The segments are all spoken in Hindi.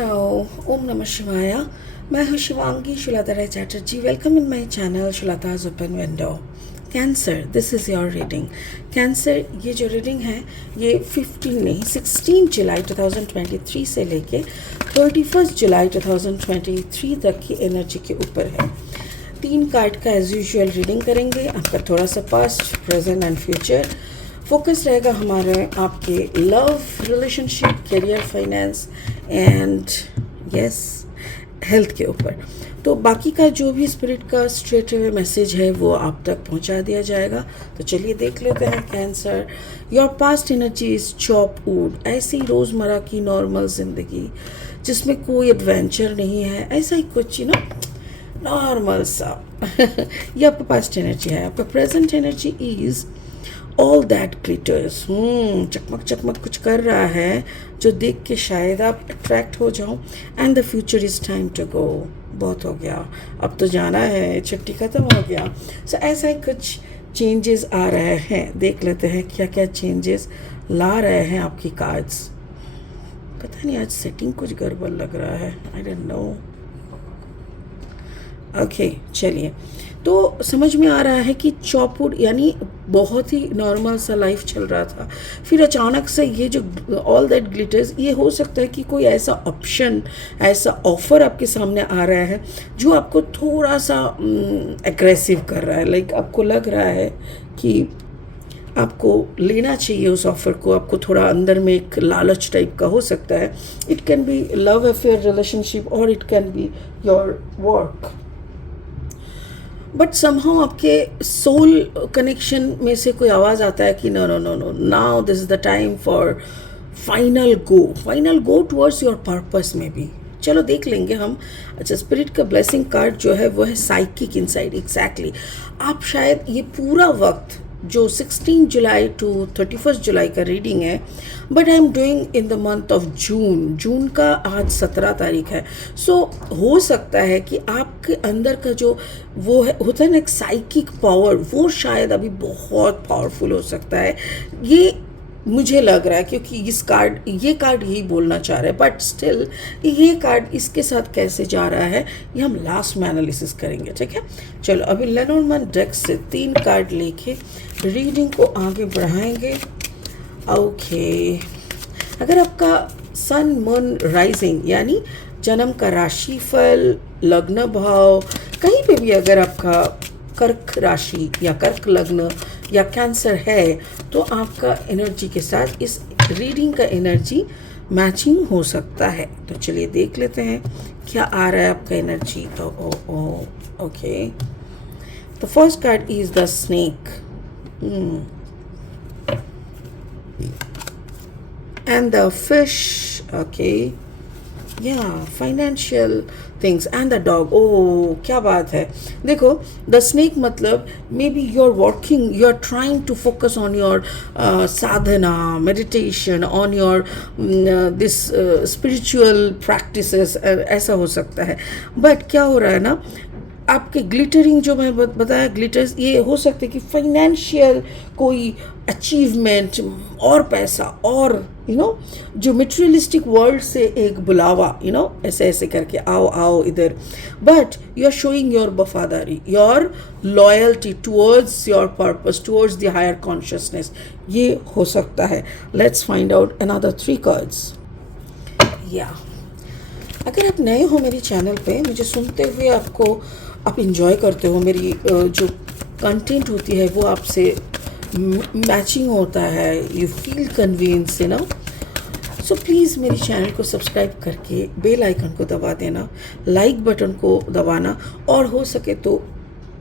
Hello, Om Namah Shivaya. मैं हूँ Shivangi Shulata Rai Chatterjee. Welcome in my channel Shulata's open window. Cancer, this is your reading. Cancer, ये जो रीडिंग है ये 16 जुलाई 2023 से लेके 31 जुलाई 2023 तक की एनर्जी के ऊपर है. 3 कार्ड का एज यूजुअल रीडिंग करेंगे. आपका थोड़ा सा past, present and future. Focus रहेगा हमारे आपके love, relationship, career, finance and yes health के ऊपर. तो बाकी का जो भी स्पिरिट का स्ट्रेट अवे मैसेज है वो आप तक पहुंचा दिया जाएगा. तो चलिए देख लेते हैं. Cancer, your past energy is chop wood. ऐसी रोज़मर्रा की नॉर्मल ज़िंदगी जिसमें कोई एडवेंचर नहीं है, ऐसा ही कुछ नॉर्मल सा. ये आपका पास्ट एनर्जी है. आपका present energy is all that glitters. चकमक चकमक कुछ कर रहा है जो देख के शायद आप अट्रैक्ट हो जाओ. And the future is time to go. बहुत हो गया, अब तो जाना है, छुट्टी ख़त्म हो गया. सो ऐसा ही कुछ चेंजेस आ रहे हैं. देख लेते हैं क्या क्या चेंजेस ला रहे हैं आपकी कार्ड्स. पता नहीं आज सेटिंग कुछ गड़बड़ लग रहा है. I don't know. ओके, चलिए. तो समझ में आ रहा है कि चॉपवुड यानी बहुत ही नॉर्मल सा लाइफ चल रहा था. फिर अचानक से ये जो ऑल दैट ग्लिटर्स, ये हो सकता है कि कोई ऐसा ऑप्शन, ऐसा ऑफ़र आपके सामने आ रहा है जो आपको थोड़ा सा एग्रेसिव कर रहा है. लाइक आपको लग रहा है कि आपको लेना चाहिए उस ऑफ़र को. आपको थोड़ा अंदर में एक लालच टाइप का हो सकता है. It can be love affair, relationship, और it can be your work. But somehow आपके सोल कनेक्शन में से कोई आवाज़ आता है कि no no no no, now this is the time for final go towards your purpose में भी. चलो देख लेंगे हम. अच्छा, स्पिरिट का ब्लेसिंग कार्ड जो है वो है साइकिक इनसाइड. एग्जैक्टली आप शायद ये पूरा वक्त जो 16 जुलाई टू 31 जुलाई का रीडिंग है, but I am doing in the month of June का आज 17 तारीख है. सो हो सकता है कि आपके अंदर का जो वो है होता है ना एक साइकिक पावर, वो शायद अभी बहुत पावरफुल हो सकता है. ये मुझे लग रहा है क्योंकि ये कार्ड यही बोलना चाह रहा है. बट स्टिल ये कार्ड इसके साथ कैसे जा रहा है ये हम लास्ट में एनालिसिस करेंगे. ठीक है, चलो अभी लेनोर्मैंड डेक से 3 कार्ड लेके रीडिंग को आगे बढ़ाएंगे. ओके, अगर आपका सन, मून, राइजिंग यानी जन्म का राशिफल, लग्न भाव, कहीं पे भी अगर आपका कर्क राशि या कर्क लग्न या कैंसर है तो आपका एनर्जी के साथ इस रीडिंग का एनर्जी मैचिंग हो सकता है. तो चलिए देख लेते हैं क्या आ रहा है आपका energy. Okay, the first card is the snake and the fish. Okay, yeah, financial things and the dog. Oh, क्या बात है. देखो, the snake मतलब maybe you're working, you're trying to focus on your sadhana, meditation, on your this spiritual practices. ऐसा हो सकता है. but क्या हो रहा है ना, आपके ग्लिटरिंग जो मैं बताया ग्लिटर्स, ये हो सकते हैं कि फाइनेंशियल कोई अचीवमेंट और पैसा और जो मटेरियलिस्टिक वर्ल्ड से एक बुलावा, ऐसे ऐसे करके आओ आओ इधर. But you are showing your वफादारी, your loyalty towards your purpose, towards the higher consciousness. ये हो सकता है. Let's find out another 3 cards. या अगर आप नए हो मेरे चैनल पे, मुझे सुनते हुए आप इंजॉय करते हो, मेरी जो कंटेंट होती है वो आपसे मैचिंग होता है, you feel convenience, so please मेरे चैनल को सब्सक्राइब करके बेल आइकन को दबा देना, लाइक बटन को दबाना, और हो सके तो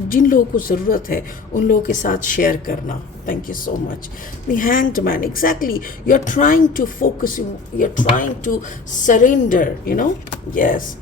जिन लोगों को ज़रूरत है उन लोगों के साथ शेयर करना. Thank you so much. The Hanged Man. Exactly. You're trying to focus. You're trying to surrender. Yes.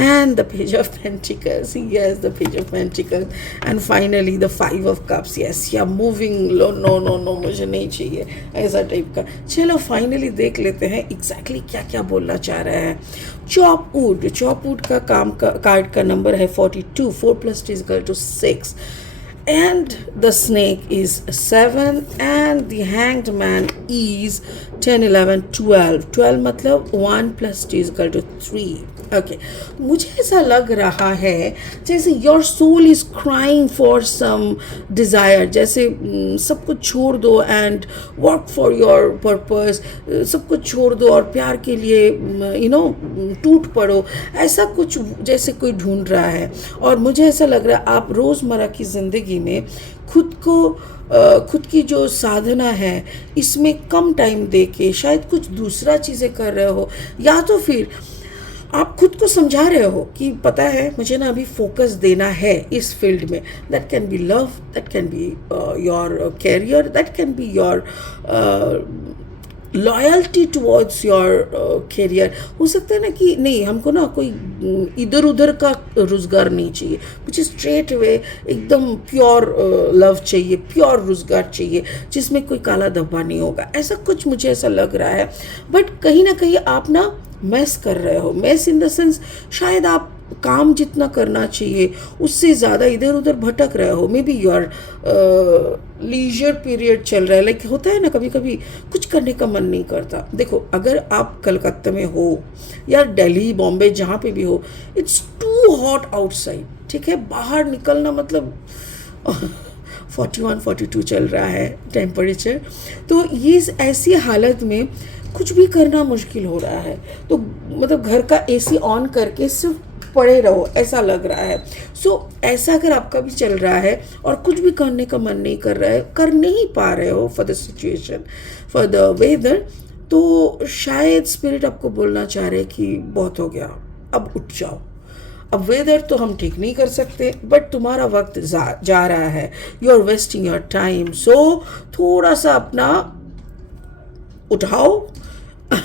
And the Page of Pentacles. Yes, the Page of Pentacles. And finally, the 5 of Cups. Yes, you're moving. No. मुझे नहीं चाहिए ऐसा टाइप का. चलो फाइनली देख लेते हैं एग्जैक्टली क्या क्या बोलना चाह रहा है. चॉपवुड का कार्ड का नंबर है 42. 4 + 2 = 6. and the snake is 7 and the hanged man is 10, 11, 12. 12 मतलब 1 plus 2 is equal to 3. Okay, मुझे ऐसा लग रहा है जैसे your soul is crying for some desire, जैसे सब कुछ छोड़ दो and work for your purpose, सब कुछ छोड़ दो और प्यार के लिए टूट पड़ो, ऐसा कुछ जैसे कोई ढूंढ रहा है। और मुझे ऐसा लग रहा है आप रोज़मर्रा की ज़िंदगी में खुद की जो साधना है इसमें कम टाइम दे के शायद कुछ दूसरा चीज़ें कर रहे हो, या तो फिर आप खुद को समझा रहे हो कि पता है मुझे ना अभी फोकस देना है इस फील्ड में। That can be love, that can be your career, that can be your loyalty towards your career. हो सकता है ना कि नहीं, हमको ना कोई इधर उधर का रोज़गार नहीं चाहिए, मुझे स्ट्रेट वे एकदम प्योर लव चाहिए, प्योर रोज़गार चाहिए जिसमें कोई काला धब्बा नहीं होगा, ऐसा कुछ मुझे ऐसा लग रहा है। बट कहीं ना कहीं आप ना मैस कर रहे हो, मैस इन द सेंस शायद आप काम जितना करना चाहिए उससे ज़्यादा इधर उधर भटक रहे हो। Maybe your leisure period चल रहा है, लाइक होता है ना कभी कभी कुछ करने का मन नहीं करता। देखो अगर आप कलकत्ता में हो या दिल्ली बॉम्बे जहाँ पे भी हो, इट्स टू हॉट आउटसाइड, ठीक है, बाहर निकलना मतलब 41 42 चल रहा है टेम्परेचर, तो ये ऐसी हालत में कुछ भी करना मुश्किल हो रहा है। तो मतलब घर का एसी ऑन करके सिर्फ पड़े रहो ऐसा लग रहा है। सो ऐसा अगर आपका भी चल रहा है और कुछ भी करने का मन नहीं कर रहा है, कर नहीं पा रहे हो for the situation, for the weather, तो शायद स्पिरिट आपको बोलना चाह रहे कि बहुत हो गया, अब उठ जाओ। अब वेदर तो हम ठीक नहीं कर सकते, बट तुम्हारा वक्त जा रहा है, you are wasting your time. So थोड़ा सा अपना उठाओ,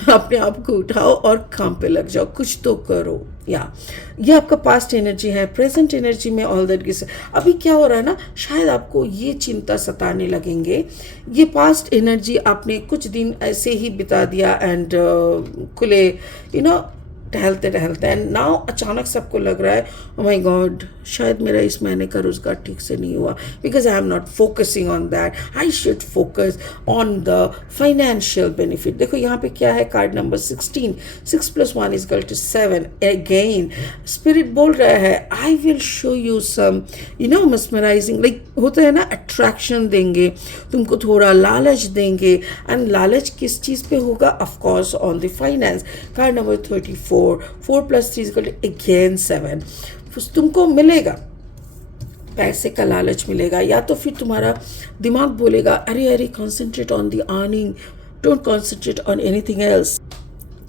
अपने आप को उठाओ और काम पे लग जाओ, कुछ तो करो। ये आपका पास्ट एनर्जी है। प्रेजेंट एनर्जी में ऑल दैट गिव्स, अभी क्या हो रहा है ना, शायद आपको ये चिंता सताने लगेंगे, ये पास्ट एनर्जी आपने कुछ दिन ऐसे ही बिता दिया एंड खुले टहलते टहलते, एंड नाउ अचानक सबको लग रहा है ओ माय गॉड, शायद मेरा इस महीने का रोजगार ठीक से नहीं हुआ, because I am not focusing on that, I should focus on the financial benefit. देखो यहाँ पे क्या है, कार्ड नंबर 16, 6 + 1 = 7। अगेन स्पिरिट बोल रहा है I will show you some mesmerizing, like होता है ना, अट्रैक्शन देंगे तुमको, थोड़ा लालच देंगे, एंड लालच किस चीज़ पे होगा, of course on the finance. Card number 34, 4 + 3 = again 7। तुमको मिलेगा, पैसे का लालच मिलेगा, या तो फिर तुम्हारा दिमाग बोलेगा अरे concentrate on the earning, don't concentrate on anything else,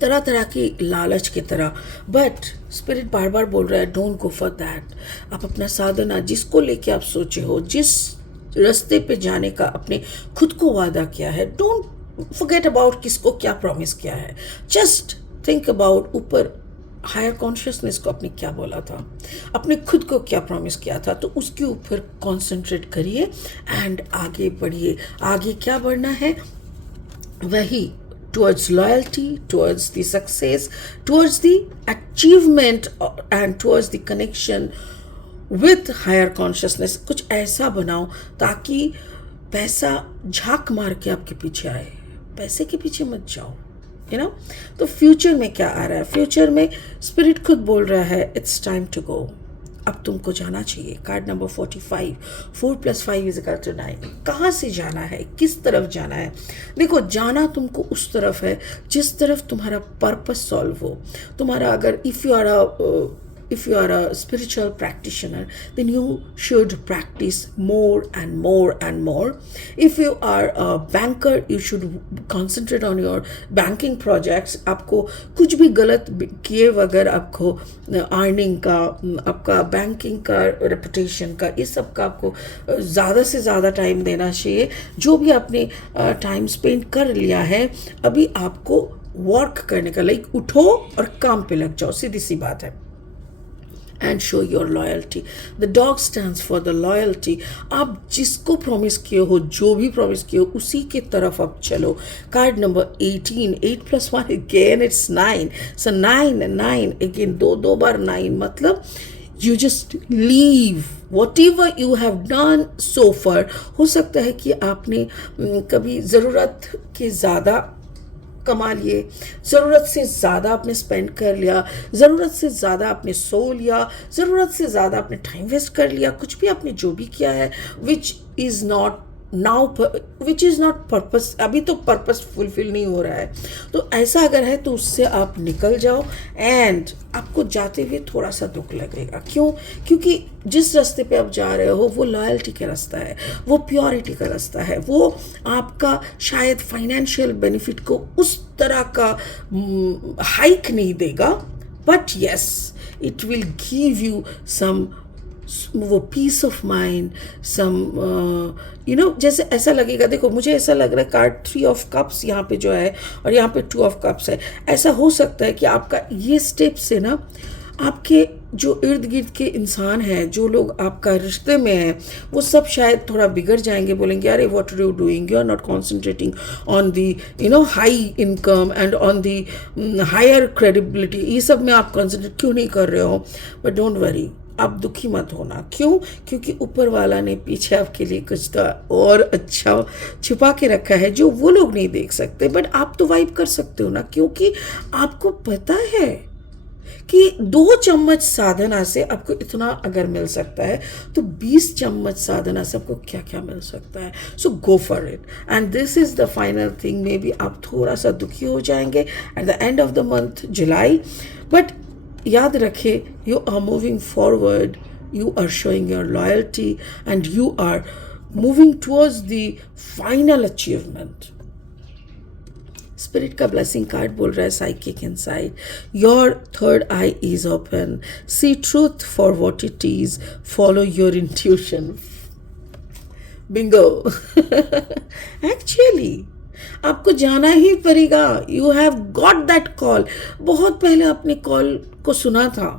तरह तरह की लालच की तरह। बट स्पिरिट बार बार बोल रहा है डोंट गो फॉर दैट। आप अपना साधना जिसको लेके आप सोचे हो, जिस रास्ते पे जाने का अपने खुद को वादा किया है, डोंट फॉरगेट अबाउट किसको क्या प्रॉमिस किया है, जस्ट थिंक अबाउट ऊपर हायर कॉन्शियसनेस को आपने क्या बोला था, अपने खुद को क्या प्रॉमिस किया था, तो उसके ऊपर कॉन्सेंट्रेट करिए एंड आगे बढ़िए। आगे क्या बढ़ना है, वही towards loyalty, towards the success, towards the achievement and towards the connection with higher consciousness। कुछ ऐसा बनाओ ताकि पैसा झांक मार के आपके पीछे आए, पैसे के पीछे मत जाओ, तो फ्यूचर में क्या आ रहा है, फ्यूचर में स्पिरिट खुद बोल रहा है इट्स टाइम टू गो, अब तुमको जाना चाहिए। Card number 45, 4 + 5 = 9। कहाँ से जाना है, किस तरफ जाना है? देखो जाना तुमको उस तरफ है जिस तरफ तुम्हारा पर्पस सॉल्व हो। तुम्हारा अगर if you are a spiritual practitioner, then you should practice more and more and more. If you are a banker, you should concentrate on your banking projects. आपको कुछ भी गलत किए बगैर आपको अर्निंग का, आपका बैंकिंग का, रेपुटेशन का, इस सब का आपको ज़्यादा से ज़्यादा टाइम देना चाहिए। जो भी आपने टाइम स्पेंड कर लिया है, अभी आपको वर्क करने का, लाइक उठो और काम पे लग जाओ, सीधी सी बात है। And show your loyalty. The dog stands for the loyalty. आप जिसको प्रॉमिस किए हो, जो भी प्रॉमिस किए हो, उसी के तरफ आप चलो। Card number 18, 8 + 1 again it's 9. So 9 again, दो बार 9, मतलब you just leave whatever you have done so far. हो सकता है कि आपने कभी ज़रूरत के ज़्यादा कमा लिए, ज़रूरत से ज़्यादा आपने स्पेंड कर लिया, ज़रूरत से ज़्यादा आपने सो लिया, ज़रूरत से ज़्यादा आपने टाइम वेस्ट कर लिया, कुछ भी आपने जो भी किया है विच इज़ नॉट पर्पस, अभी तो पर्पस फुलफिल नहीं हो रहा है। तो ऐसा अगर है तो उससे आप निकल जाओ। एंड आपको जाते हुए थोड़ा सा दुख लगेगा, क्यों? क्योंकि जिस रास्ते पे आप जा रहे हो वो लॉयल्टी का रास्ता है, वो प्योरिटी का रास्ता है, वो आपका शायद फाइनेंशियल बेनिफिट को उस तरह का हाइक नहीं देगा, but yes it will give you some वो पीस ऑफ माइंड, सम जैसे ऐसा लगेगा। देखो मुझे ऐसा लग रहा है कार्ड 3 ऑफ कप्स यहाँ पे जो है और यहाँ पे 2 ऑफ कप्स है। ऐसा हो सकता है कि आपका ये स्टेप से ना आपके जो इर्द गिर्द के इंसान हैं, जो लोग आपका रिश्ते में हैं, वो सब शायद थोड़ा बिगड़ जाएंगे, बोलेंगे अरे what are you doing, you are not concentrating on the high income and on the higher credibility, ये सब में आप कॉन्सेंट्रेट क्यों नहीं कर रहे हो। बट डोंट वरी, आप दुखी मत होना। क्यों? क्योंकि ऊपर वाला ने पीछे आपके लिए कुछ तो और अच्छा छुपा के रखा है जो वो लोग नहीं देख सकते, बट आप तो वाइब कर सकते हो ना, क्योंकि आपको पता है कि 2 चम्मच साधना से आपको इतना अगर मिल सकता है तो 20 चम्मच साधना से आपको क्या क्या मिल सकता है। So go for it and this is the final thing. Maybe आप थोड़ा सा दुखी हो जाएंगे at the end of the month July, but याद रखें you are moving forward, you are showing your loyalty and you are moving towards the final achievement. Spirit का ब्लेसिंग कार्ड बोल रहा है psychic inside, your third eye is open, see truth for what it is, follow your intuition. Bingo. Actually आपको जाना ही पड़ेगा, you have got that call. बहुत पहले आपने कॉल को सुना था,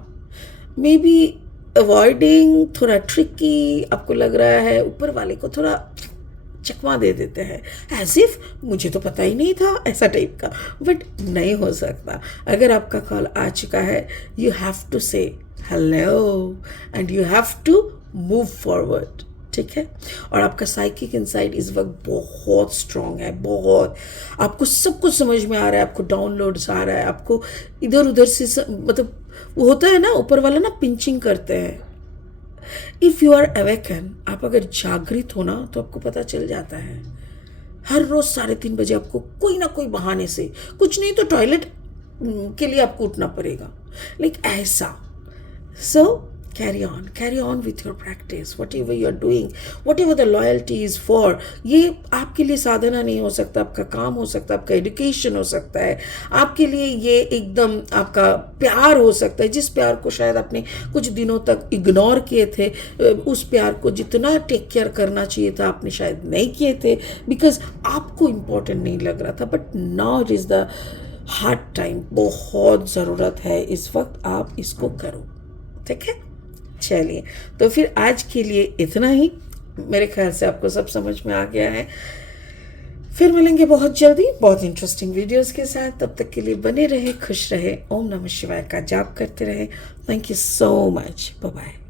मे बी अवॉइडिंग, थोड़ा ट्रिकी आपको लग रहा है, ऊपर वाले को थोड़ा चकमा दे देते हैं एज इफ मुझे तो पता ही नहीं था, ऐसा टाइप का। बट नहीं हो सकता। अगर आपका कॉल आ चुका है, you have to say hello and you have to move forward, ठीक है। और आपका साइकिक इनसाइड इस वक्त बहुत स्ट्रांग है, बहुत। आपको सब कुछ समझ में आ रहा है, आपको डाउनलोड्स आ रहा है, आपको इधर उधर से मतलब वो होता है ना, ऊपर वाला ना पिंचिंग करते हैं। इफ़ यू आर अवेकन, आप अगर जागृत हो ना तो आपको पता चल जाता है। हर रोज 3:30 बजे आपको कोई ना कोई बहाने से, कुछ नहीं तो टॉयलेट के लिए आपको उठना पड़ेगा, लाइक ऐसा। सो carry on with your practice, whatever you are doing, whatever the loyalty is for। ये आपके लिए साधना नहीं हो सकता, आपका काम हो सकता है, आपका एजुकेशन हो सकता है, आपके लिए ये एकदम आपका प्यार हो सकता है, जिस प्यार को शायद आपने कुछ दिनों तक इग्नोर किए थे, उस प्यार को जितना टेक केयर करना चाहिए था आपने शायद नहीं किए थे, बिकॉज आपको इम्पोर्टेंट नहीं लग रहा था। But now it is the hard time, बहुत ज़रूरत है इस वक्त, आप इसको करो, ठीक है। चलिए, तो फिर आज के लिए इतना ही। मेरे ख्याल से आपको सब समझ में आ गया है। फिर मिलेंगे बहुत जल्दी बहुत इंटरेस्टिंग वीडियोस के साथ। तब तक के लिए बने रहे, खुश रहे, ओम नमः शिवाय का जाप करते रहे। Thank you so much, bye bye.